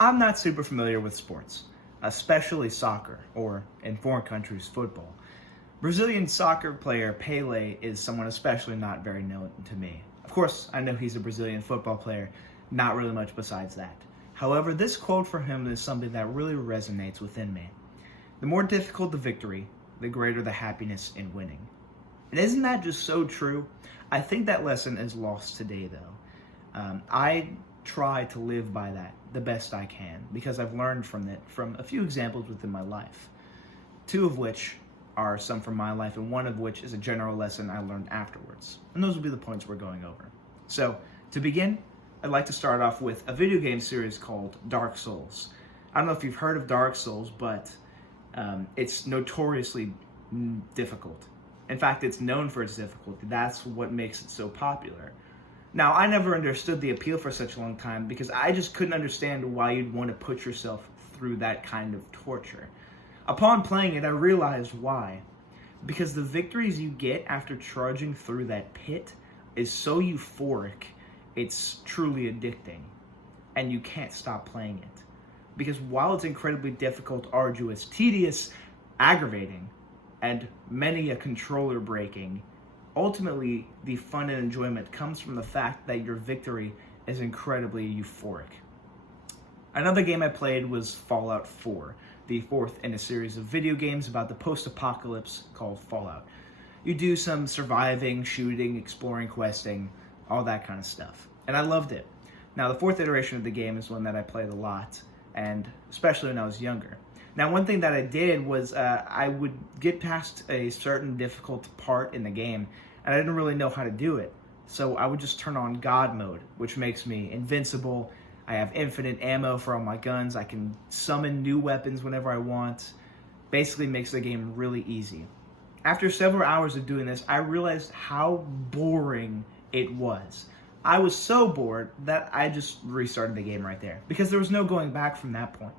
I'm not super familiar with sports, especially soccer, or in foreign countries, football. Brazilian soccer player Pele is someone especially not very known to me. Of course, I know he's a Brazilian football player, not really much besides that. However, this quote from him is something that really resonates within me. The more difficult the victory, the greater the happiness in winning. And isn't that just so true? I think that lesson is lost today, though. I try to live by that the best I can because I've learned from it from a few examples within my life. Two of which are some from my life, and one of which is a general lesson I learned afterwards. And those will be the points we're going over. So, to begin, I'd like to start off with a video game series called Dark Souls. I don't know if you've heard of Dark Souls, but it's notoriously difficult. In fact, it's known for its difficulty. That's what makes it so popular. Now, I never understood the appeal for such a long time because I just couldn't understand why you'd want to put yourself through that kind of torture. Upon playing it, I realized why. Because the victories you get after trudging through that pit is so euphoric, it's truly addicting. And you can't stop playing it. Because while it's incredibly difficult, arduous, tedious, aggravating, and many a controller breaking, ultimately the fun and enjoyment comes from the fact that your victory is incredibly euphoric. Another game I played was Fallout 4, the fourth in a series of video games about the post-apocalypse called Fallout. You do some surviving, shooting, exploring, questing, all that kind of stuff. And I loved it. Now, the fourth iteration of the game is one that I played a lot, and especially when I was younger. Now, one thing that I did was I would get past a certain difficult part in the game, and I didn't really know how to do it. So I would just turn on God mode, which makes me invincible. I have infinite ammo for all my guns. I can summon new weapons whenever I want. Basically makes the game really easy. After several hours of doing this, I realized how boring it was. I was so bored that I just restarted the game right there because there was no going back from that point.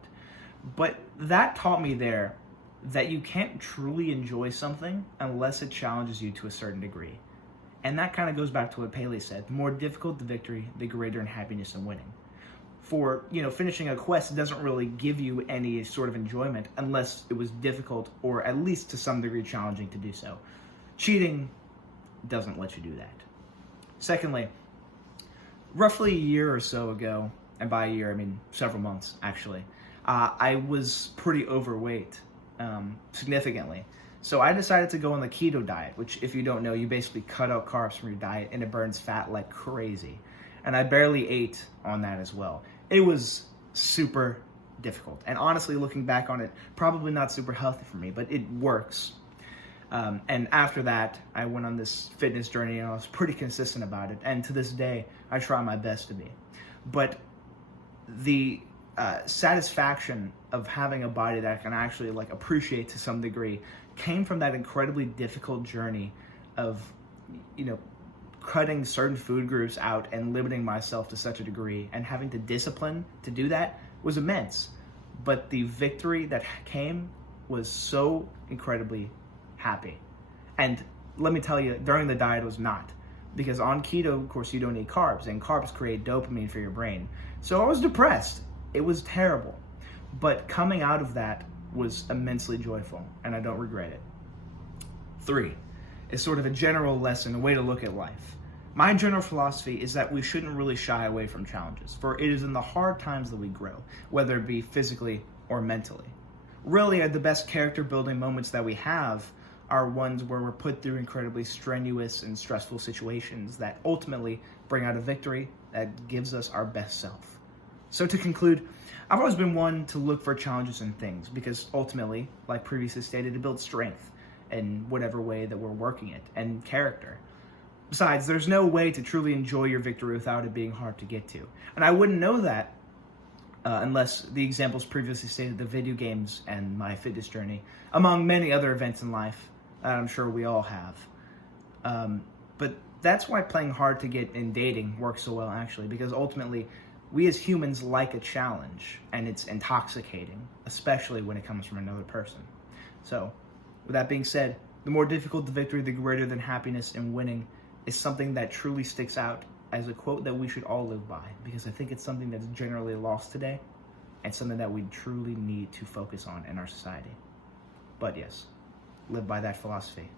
But that taught me there that you can't truly enjoy something unless it challenges you to a certain degree. And that kind of goes back to what Pele said. The more difficult the victory, the greater in happiness in winning. For, finishing a quest doesn't really give you any sort of enjoyment unless it was difficult or at least to some degree challenging to do so. Cheating doesn't let you do that. Secondly, roughly a year or so ago, and by a year I mean several months actually, I was pretty overweight, significantly. So I decided to go on the keto diet, which if you don't know, you basically cut out carbs from your diet and it burns fat like crazy. And I barely ate on that as well. It was super difficult. And honestly, looking back on it, probably not super healthy for me, but it works. And after that, I went on this fitness journey and I was pretty consistent about it. And to this day, I try my best to be. But the satisfaction of having a body that I can actually appreciate to some degree came from that incredibly difficult journey of, cutting certain food groups out and limiting myself to such a degree and having to discipline to do that was immense. But the victory that came was so incredibly happy. And let me tell you, during the diet was not. Because on keto, of course, you don't eat carbs, and carbs create dopamine for your brain. So I was depressed. It was terrible. But coming out of that was immensely joyful, and I don't regret it. 3 is sort of a general lesson, a way to look at life. My general philosophy is that we shouldn't really shy away from challenges, for it is in the hard times that we grow, whether it be physically or mentally. Really, the best character building moments that we have are ones where we're put through incredibly strenuous and stressful situations that ultimately bring out a victory that gives us our best self. So to conclude, I've always been one to look for challenges in things because ultimately, like previously stated, it builds strength in whatever way that we're working it and character. Besides, there's no way to truly enjoy your victory without it being hard to get to. And I wouldn't know that unless the examples previously stated, the video games and my fitness journey, among many other events in life that I'm sure we all have. But that's why playing hard to get in dating works so well, actually, because ultimately, we as humans like a challenge, and it's intoxicating, especially when it comes from another person. So, with that being said, the more difficult the victory, the greater than happiness in winning is something that truly sticks out as a quote that we should all live by, because I think it's something that's generally lost today. and something that we truly need to focus on in our society. But yes, live by that philosophy.